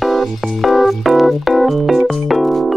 Thank you.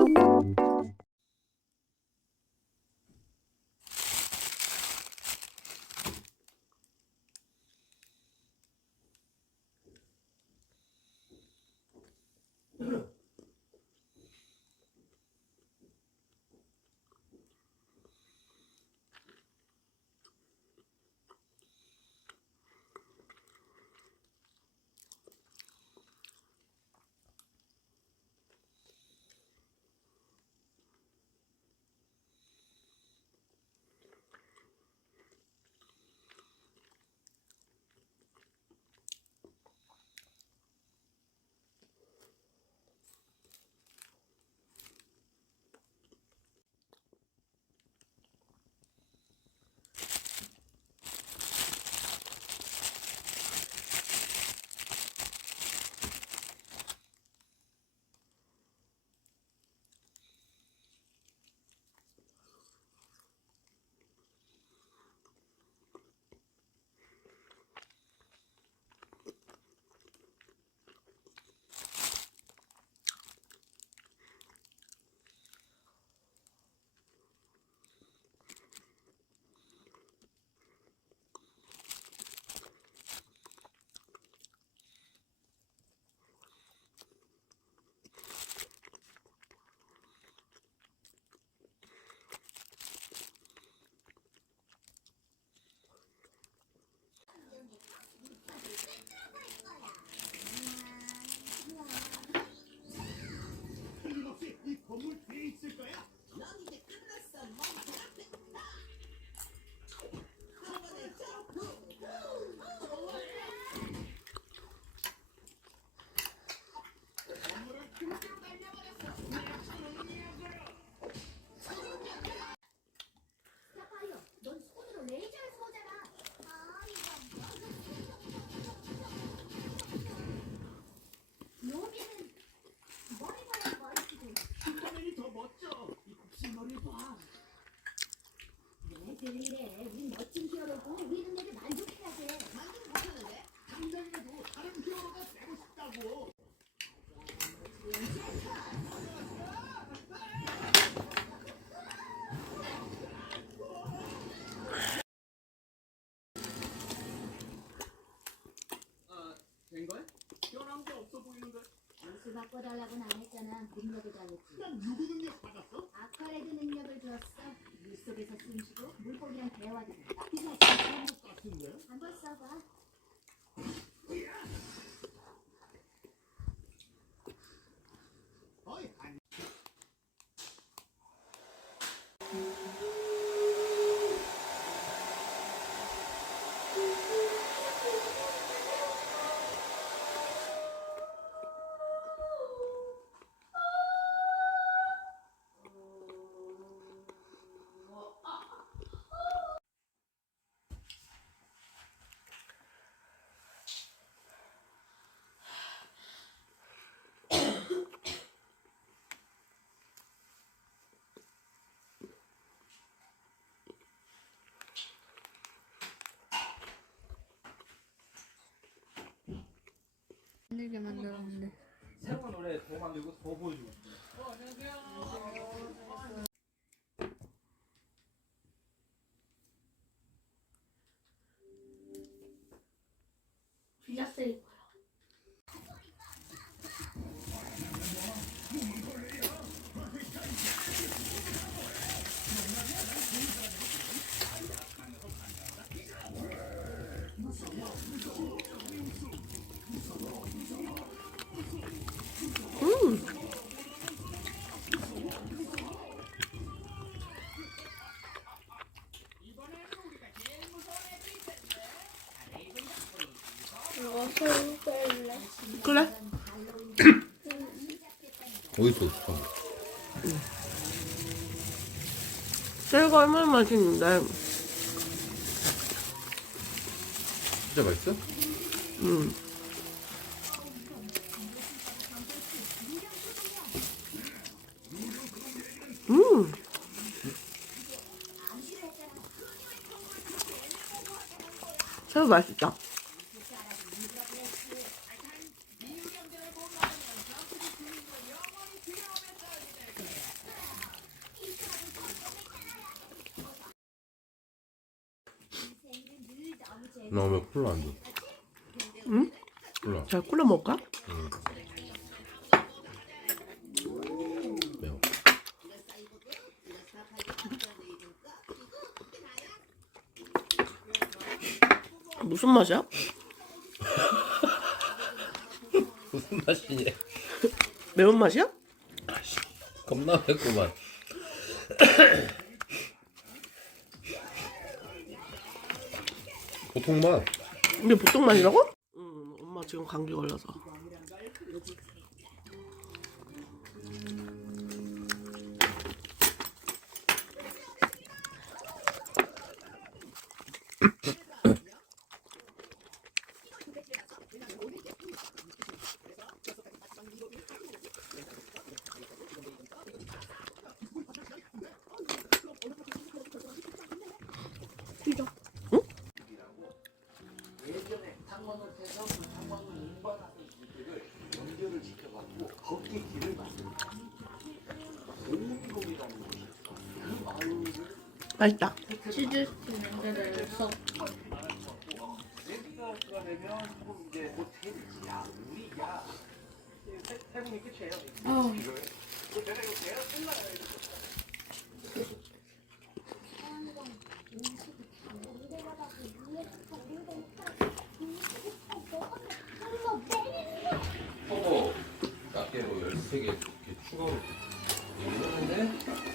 바꿔달라고는 안 했잖아. 능력을 달랬지. 난 누구 능력 받았어? 아카레드 능력을 줬어. 물속에서 숨 쉬고 물고기랑 대화도 것 같은데. 한번 써봐. 힘들게 만들었는데 새로운 노래 더 만들고 더 보여주고 싶어요. 빌렸을 그래? 어디서 줬어? 새우가 얼마나 맛있는데 진짜 맛있어? 음. 음. 새우 맛있다 나 왜 콜라 안 줘? 응? 콜라. 자, 콜라 먹을까? 응. 매워. 무슨 맛이야? 무슨 맛이냐? 매운 맛이야? 겁나 맵구만. 보통 맛. 이게 보통 맛이라고? 응, 엄마 지금 감기 걸려서. 그 내가 이거 내가 끝나요. 포도 낱개로 13개 이렇게 추가로 얘기했는데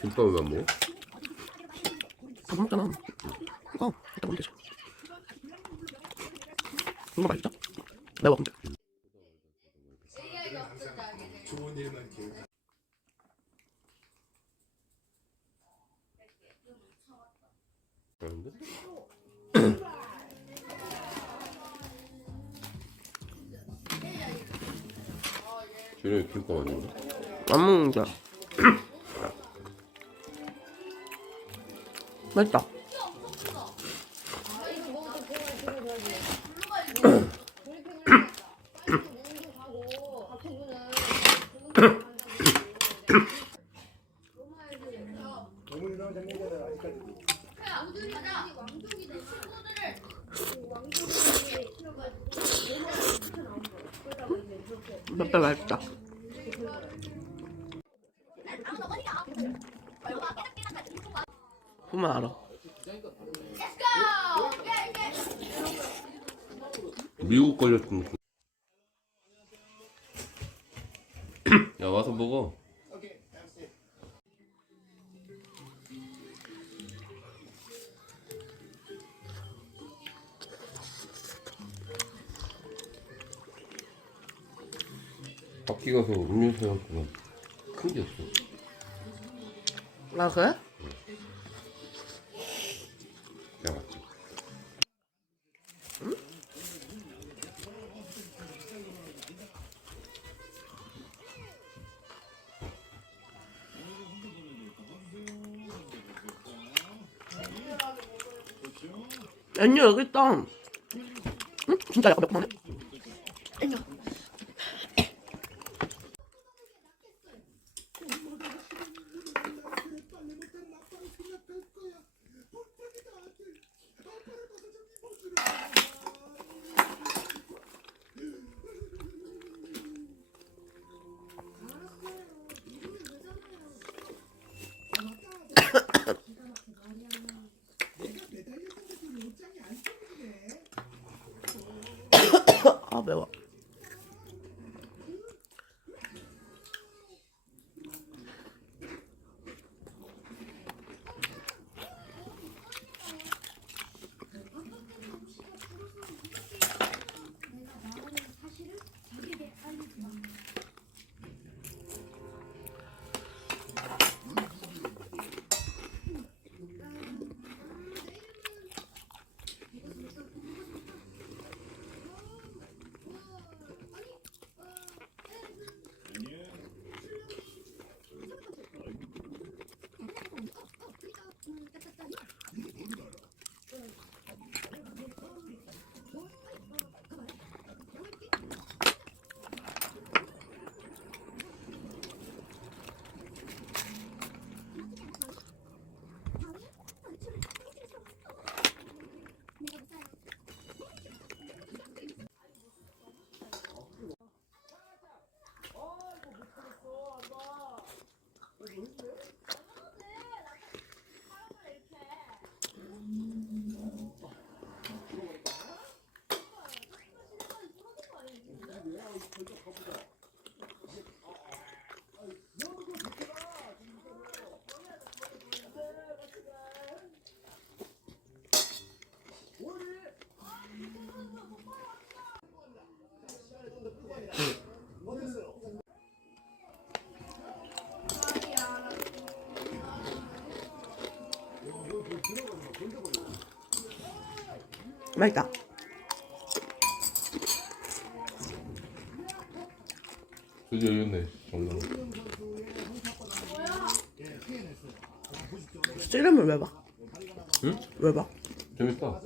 김밥을 왜안 먹어? 밥 먹잖아. 이거 이따 먹으면 되지. 이거 맛있다. 매워 근데. 그런데? 준영이 김밥 안 먹어? 안 먹는다. 맛있다. 몇배 맛있다. 보면 알아. 미국 걸렸던 거. 야 와서 먹어. 밖에 가서 음료수 해갖고 큰게 없어. 아 그래? 그냥 왔지. 연유 여기 있다. 응? 진짜 약간 매콤하네. 맛있다. 드디어 이겼네 정말 씨름을 왜 봐? 응? 왜 봐? 재밌다